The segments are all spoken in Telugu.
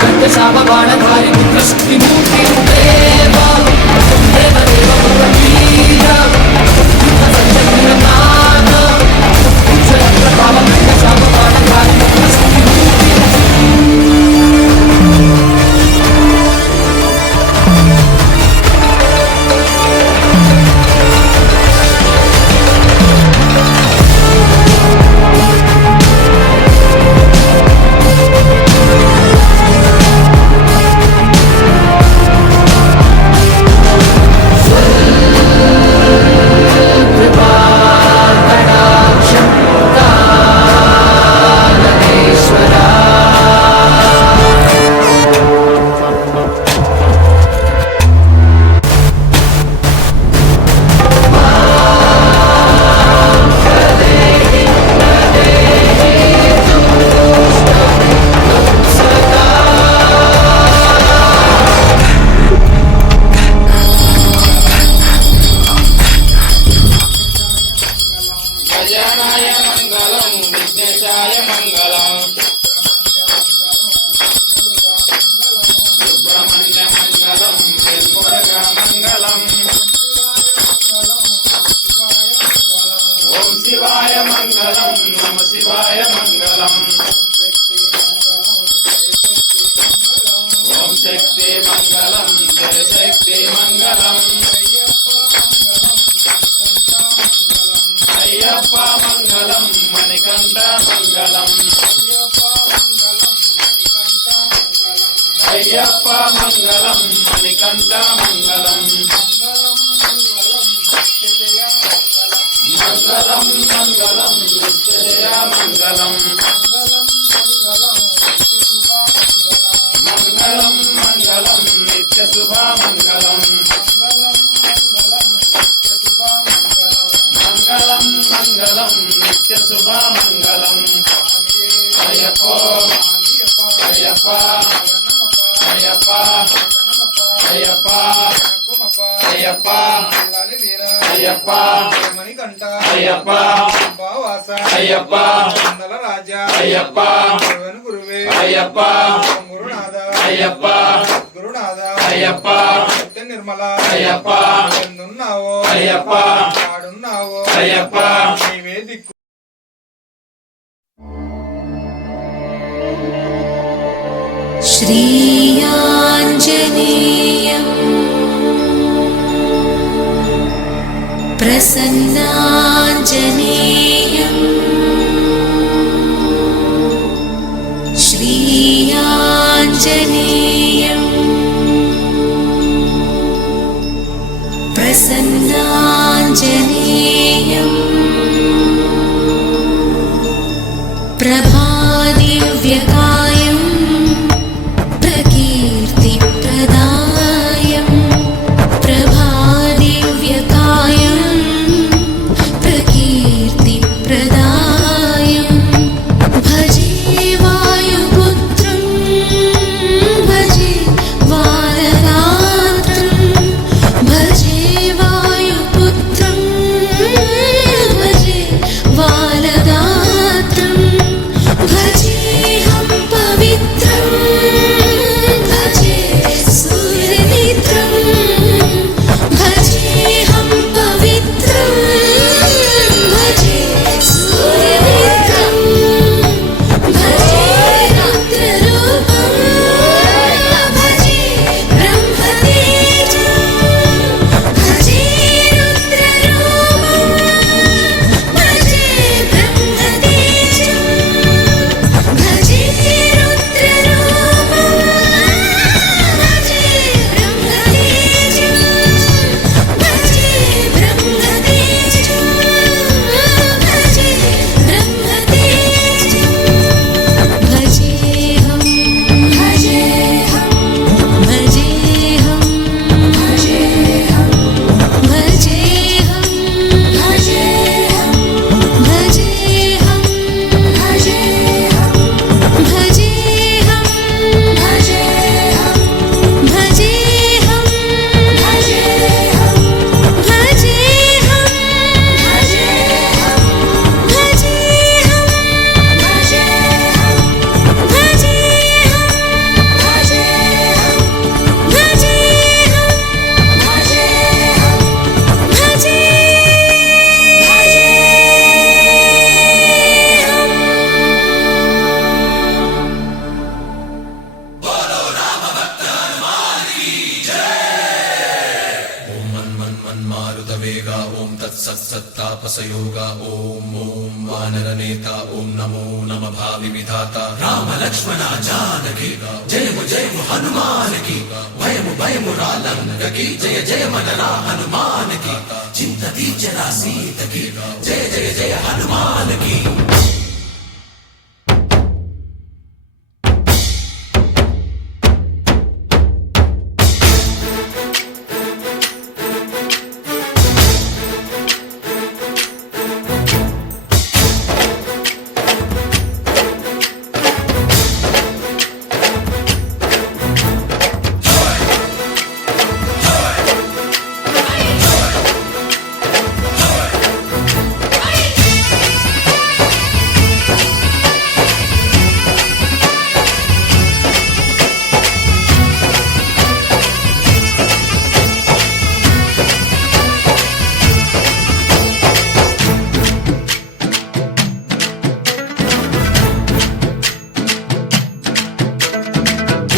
घंटशाप बाणधारी पुत्रशक्तिमूर्ति देव देव देव वीर सत्यवीरनाथ जय प्रभाव घंटशाप बाणधारी पुत्रशक्तिमूर्ति श्रीयाञ्जनेयं प्रसन्नाञ्जनेयं श्रीयाञ्जनेयं प्रसन्नाञ्जनेयं प्रभादिव्यकायं प्रकीर्तिप्रदायं प्रभादिव्यकायं प्रकीर्तिप्रदायं भजे वायुपुत्रं भजे वानरात्रं भजे वायुपुत्रं సత్సత్తాపసయోగ ఓం ఓం వానరనేత ఓం నమో నమ భావి విధాత రామ లక్ష్మణ జానకి జయము జయము హనుమానికి భయము భయము రాలంకకి జయ జయ మనరా హనుమానికి చింత తీర్చరా సీతకి జయ జయ జయ హనుమానికి.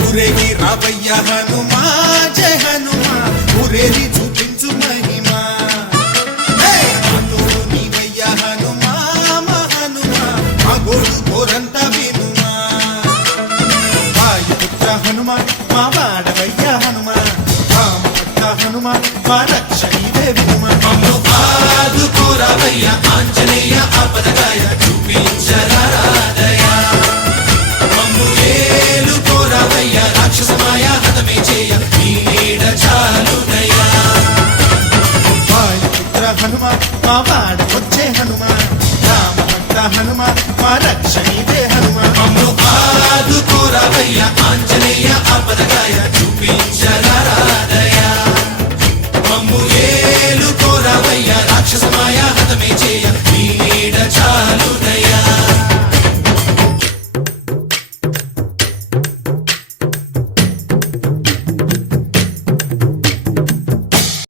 ఊరేగి రావయ్య హనుమా జయ హనుమా ఊరేగి చూపించు మహిమా తోడు నీవయ్య హనుమా మా హనుమా మా గోడు కోరంత వినుమా వాయుపుత్ర హనుమా మా వాడవయ్య హనుమా రామభక్త హనుమా మా రక్షణీవే వినుమా మమ్ము ఆదుకోరావయ్య ఆంజనేయ ఆపదగాయ చూపించరాదయ మమ్ము ఏలుకోరావయ్య రాక్షసమాయ హతమే చేయ నీ నీడ చాలునయ్యా. వాయుపుత్ర హనుమా మా వాడవచ్చే హనుమా రామభక్త హనుమా మా రక్షణీవే హనుమా మమ్ము ఆదుకోరావయ్య ఆంజనేయ ఆపదగాయ చూపించ